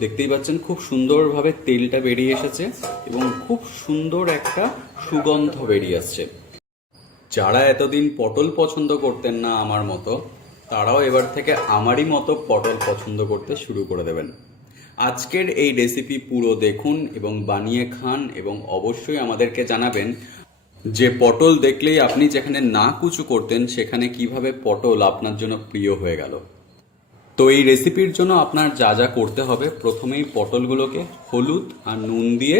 দেখতেই পাচ্ছেন খুব সুন্দরভাবে তেলটা বেরিয়ে এসেছে এবং খুব সুন্দর একটা সুগন্ধ বেরিয়ে আসছে। যারা এতদিন পটল পছন্দ করতেন না আমার মতো, তারাও এবার থেকে আমারই মতো পটল পছন্দ করতে শুরু করে দেবেন। আজকের এই রেসিপি পুরো দেখুন এবং বানিয়ে খান, এবং অবশ্যই আমাদেরকে জানাবেন যে পটল দেখলেই আপনি যেখানে না কুচু করতেন সেখানে কিভাবে পটল আপনার জন্য প্রিয় হয়ে গেল। তো এই রেসিপির জন্য আপনার যা যা করতে হবে, প্রথমেই পটলগুলোকে হলুদ আর নুন দিয়ে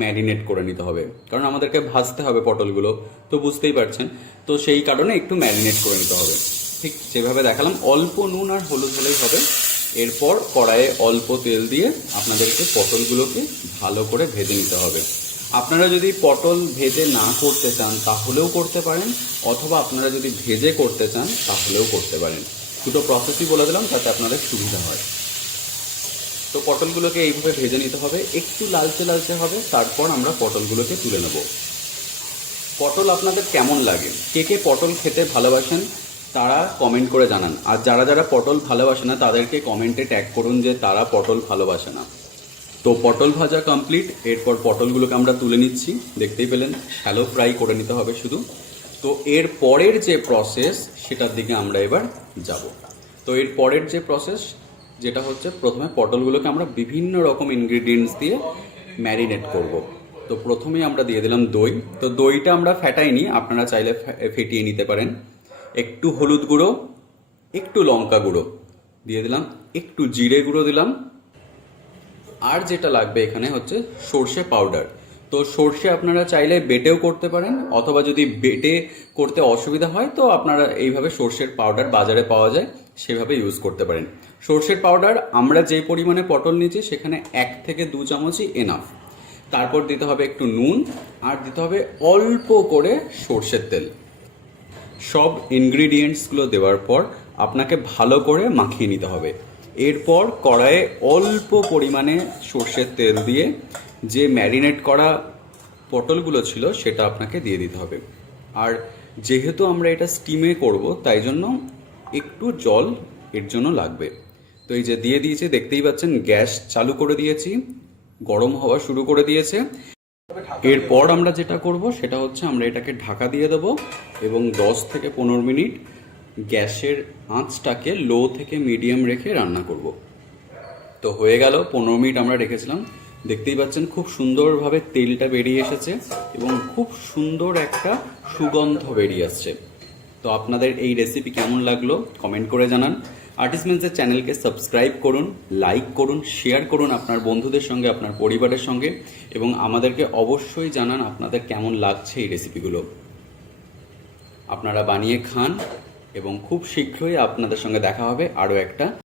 ম্যারিনেট করে নিতে হবে, কারণ আমাদেরকে ভাজতে হবে পটলগুলো, তো বুঝতেই পারছেন। তো সেই কারণে একটু ম্যারিনেট করে নিতে হবে, ঠিক যেভাবে দেখালাম। অল্প নুন আর হলুদ হলেই হবে। এরপর কড়াইয়ে অল্প তেল দিয়ে আপনাদেরকে পটলগুলোকে ভালো করে ভেজে নিতে হবে। আপনারা যদি পটল ভেজে না করতে চান তাহলেও করতে পারেন, অথবা আপনারা যদি ভেজে করতে চান তাহলেও করতে পারেন। দুটো প্রসেসই বলে দিলাম যাতে আপনাদের সুবিধা হয়। তো পটলগুলোকে এইভাবে ভেজে নিতে হবে, একটু লালচে লালচে হবে, তারপর আমরা পটলগুলোকে তুলে নেব। পটল আপনাদের কেমন লাগে, কে কে পটল খেতে ভালোবাসেন তারা কমেন্ট করে জানান। আর যারা যারা পটল ভালোবাসে না তাদেরকে কমেন্টে ট্যাগ করুন যে তারা পটল ভালোবাসে না। তো পটল ভাজা কমপ্লিট। এরপর পটলগুলোকে আমরা তুলে নিচ্ছি, দেখতেই পেলেন শ্যালো ফ্রাই করে নিতে হবে শুধু। তো এর পরের যে প্রসেস সেটার দিকে আমরা এবার যাব। তো এর পরের যে প্রসেস যেটা হচ্ছে, প্রথমে পটলগুলোকে আমরা বিভিন্ন রকম ইনগ্রিডিয়েন্টস দিয়ে ম্যারিনেট করব। তো প্রথমেই আমরা দিয়ে দিলাম দই। তো দইটা আমরা ফ্যাটাইনি, আপনারা চাইলে ফেটিয়ে নিতে পারেন। একটু হলুদ গুঁড়ো, একটু লঙ্কা গুঁড়ো দিয়ে দিলাম, একটু জিরে গুঁড়ো দিলাম, আর যেটা লাগবে এখানে হচ্ছে সর্ষে পাউডার। তো সর্ষে আপনারা চাইলে বেটেও করতে পারেন, অথবা যদি বেটে করতে অসুবিধা হয় তো আপনারা এইভাবে সর্ষের পাউডার বাজারে পাওয়া যায়, সেভাবে ইউজ করতে পারেন। সর্ষের পাউডার আমরা যে পরিমাণে পটল নিয়েছি সেখানে 1 থেকে 2 চামচই এনাফ। তারপর দিতে হবে একটু নুন, আর দিতে হবে অল্প করে সর্ষের তেল। সব ইনগ্রিডিয়েন্টসগুলো দেওয়ার পর আপনাকে ভালো করে মাখিয়ে নিতে হবে। এরপর কড়াইয়ে অল্প পরিমাণে সর্ষের তেল দিয়ে যে ম্যারিনেট করা পটলগুলো ছিল সেটা আপনাকে দিয়ে দিতে হবে। আর যেহেতু আমরা এটা স্টিমে করব তাই জন্য একটু জল এর জন্য লাগবে। তো এই যে দিয়ে দিয়েছি, দেখতেই পাচ্ছেন গ্যাস চালু করে দিয়েছি, গরম হওয়া শুরু করে দিয়েছে। এরপর আমরা যেটা করব সেটা হচ্ছে আমরা এটাকে ঢাকা দিয়ে দেব এবং 10 থেকে 15 মিনিট গ্যাসের আঁচটাকে লো থেকে মিডিয়াম রেখে রান্না করব। তো হয়ে গেল, 15 মিনিট আমরা রেখেছিলাম। দেখতেই পাচ্ছেন খুব সুন্দরভাবে তেলটা বেরিয়ে এসেছে এবং খুব সুন্দর একটা সুগন্ধ বেরিয়ে আসছে। তো আপনাদের এই রেসিপি কেমন লাগলো কমেন্ট করে জানান। আর্টিসমেন্টসের চ্যানেলকে সাবস্ক্রাইব করুন, লাইক করুন, শেয়ার করুন আপনার বন্ধুদের সঙ্গে, আপনার পরিবারের সঙ্গে, এবং আমাদেরকে অবশ্যই জানান আপনাদের কেমন লাগছে এই রেসিপিগুলো। আপনারা বানিয়ে খান এবং খুব শীঘ্রই আপনাদের সঙ্গে দেখা হবে আরও একটা